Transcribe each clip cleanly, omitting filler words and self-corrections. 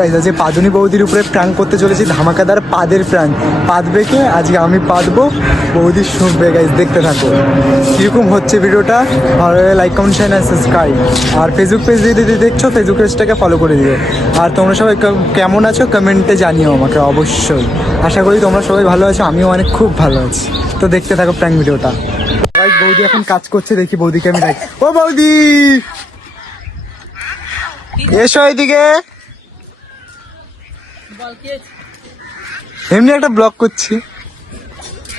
Guys, আজকে পাদুনি বৌদির উপরে প্র্যাঙ্ক করতে চলেছি, ধামাকাদার পাদের প্র্যাঙ্ক। পাদবে কে? আজকে আমি পাদবো, বৌদি শুনবে। গাইস দেখতে থাকো কীরকম হচ্ছে ভিডিওটা। ভালো লাগে লাইক কমেন্ট শেয়ার আর সাবস্ক্রাইব। আর ফেসবুক পেজ যদি দেখছো, ফেসবুক পেজটাকে ফলো করে দিও। আর তোমরা সবাই কেমন আছো কমেন্টে জানিও আমাকে অবশ্যই। আশা করি তোমরা সবাই ভালো আছো, আমিও অনেক খুব ভালো আছি। তো দেখতে থাকো প্র্যাঙ্ক ভিডিওটা। গাইস বৌদি এখন কাজ করছে, দেখি বৌদিকে আমি ডাকি। ও বৌদি, এসো এদিকে। এমনি একটা ব্লগ করছি।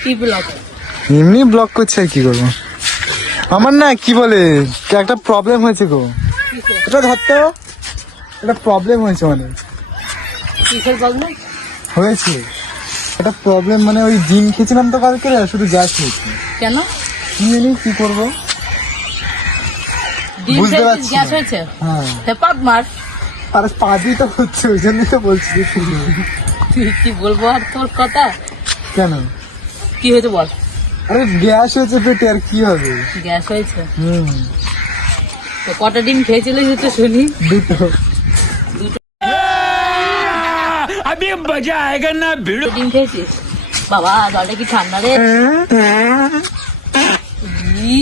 কি ব্লগ? এমনি ব্লগ করছি, আর কি করবো। আমার না কি বলে একটা প্রবলেম হয়েছে গো। এটা ধরতো, একটা প্রবলেম হয়েছে। মানে কিসের প্রবলেম হয়েছে? একটা প্রবলেম মানে ওই ডিম খেয়েছিলাম তো কালকে, শুধু গ্যাস হয়েছে। কেন? কি জানি কি করবো বুঝতে পারছি গ্যাস না। হয়েছে? হ্যাঁ, পাপ মার। আর পাবি তো হচ্ছে, ওই জন্যই তো বলছি যে তুই কি বলবো আর তোর কথা? কেন কি হয়েছে বল? আরে গ্যাস হয়েছে পেটে, আর কি হবে। গ্যাস হয়েছে? হুম, তো কটা ডিম খেয়েছিলিস একটু শুনি। দুটো। अभी मजा आएगा ना भिड़ो। ডিম খেয়েছিস? বাবা জলটা কি ঠান্ডা রে। ই,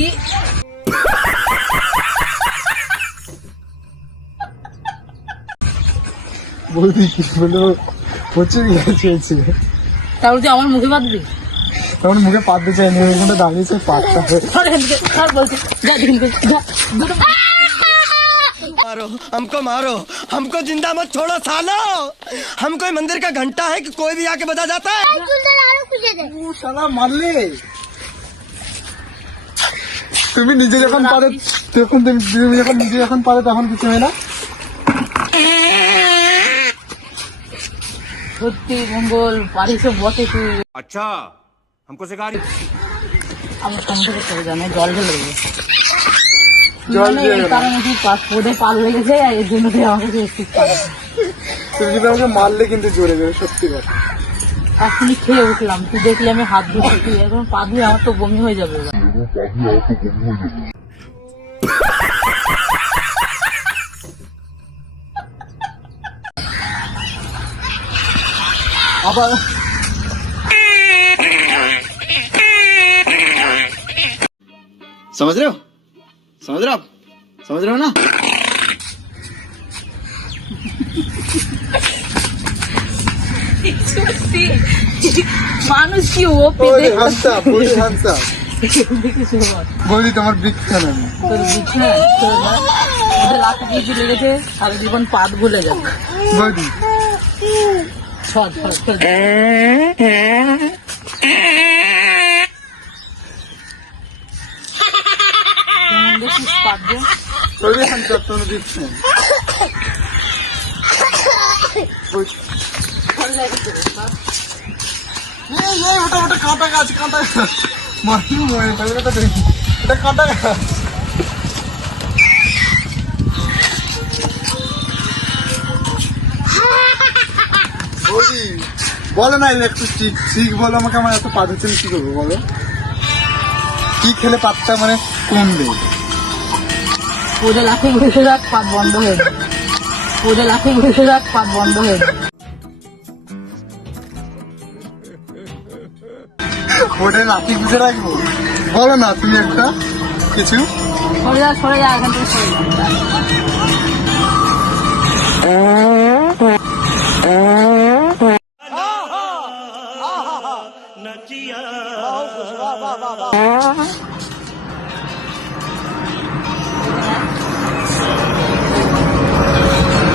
বৌদি কি বলো, প্রচুর গ্যাস হয়েছে। তারপর তুই আমার মুখে বাঁধবি? তখন মুখে পাততে চাইনি, ওখানে দাঁড়িয়েছে পাতটা। সর বলছি, যা ডিম খেয়ে যা। দুটো मारो हमको, मारो हमको, जिंदा मत छोड़ो सालो। हम कोई मंदिर का घंटा है कि कोई भी आके बजा जाता है। শালা মারলে তুমি নিজে যখন পারে, তখন তুমি যখন নিজে যখন পারে তখন কিছু হয় না। সত্যি মঙ্গল পারিস বসে তুই। अच्छा हमको सिखा रही। আমার সঙ্গে চলে জানে জল ঢেলে দেবে। জল মানে দিয়ে এই দেবে। কারণে তুই পাসপোর্টে পার হয়ে গেছে, এর জন্য তুই আমাকে ঠিক পারে। তুমি যদি আমাকে মারলে কিন্তু জোরে যাবে, সত্যি কথা। এখনই খেয়ে উঠলাম, তুই দেখলি আমি হাত ধুচ্ছি, তুই এখন পা ধুয়ে আমার তো বমি হয়ে যাবে এবার। আবার समझ रहे हो, समझ रहे हो आप, समझ रहे हो ना। সত্যি মানুষ কি ওপি বৌদি হামসা, বৌদি হামসা। দেখিস বল বৌদি তোমার বিগ ফ্যান আমি। তোর বুঝছে তোর না ওদের রাতে কি লেগেছে, সারা জীবন পাত ভুলে যাবে। বৌদি ছট ছট ছট। কেমন দেখিস পাত দিয়ে? বৌদি হামসা, তোমার বিগ ফ্যান। ওটা ওটা কাঁটা গাছ, কাঁটা গাছ। মারি মরে যাবে, ওটা দেখি, এটা কাঁটা গাছ। বৌদি বলো না, একটু ঠিক ঠিক বলো আমাকে, আমার এত পাত হচ্ছে, আমি কি করবো বলো? কি খেলে পাতটা মানে কমবে? ওদের লাঠি ঘুষে রাখ, পাত বন্ধ হয়ে যাবে। ওদের লাঠি ঘুষে রাখ, পাত বন্ধ হয়ে যাবে। ওটা লাঠি গুঁজে রাখবো? বলো না তুমি একটা কিছু। সরে যা এখান থেকে সরে যা।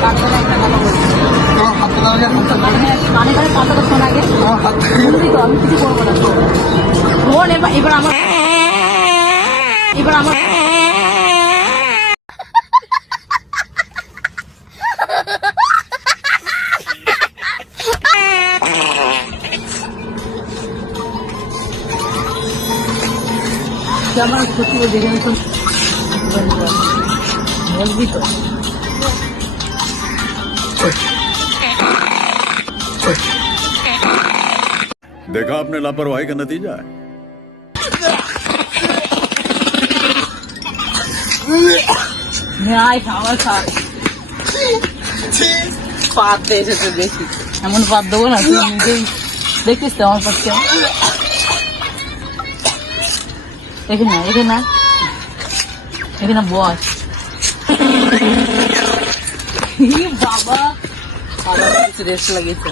পাতলা একটা কথা বলছি। তোমার হাতটা দাও আগে, হাতটা দাও। মানে করে কথাটা শোনা আগে। তোমার হাতটা বলবি তো, আমি কিছু করবো না। শোন, এবার আমার আমার সত্যি দেখে আমি বলবি তো। देखा आपने लापरवाही का नतीजा है। আয় খাওয়া খা। পাত এসেছে বেশি, এমন পাত দেবো না তুই নিজেই দেখিস তো আমার পাচ্ছে। এখানে এখানে এখানে বস। বাবা বাবা কিছু রেস্ট লাগিয়েছে।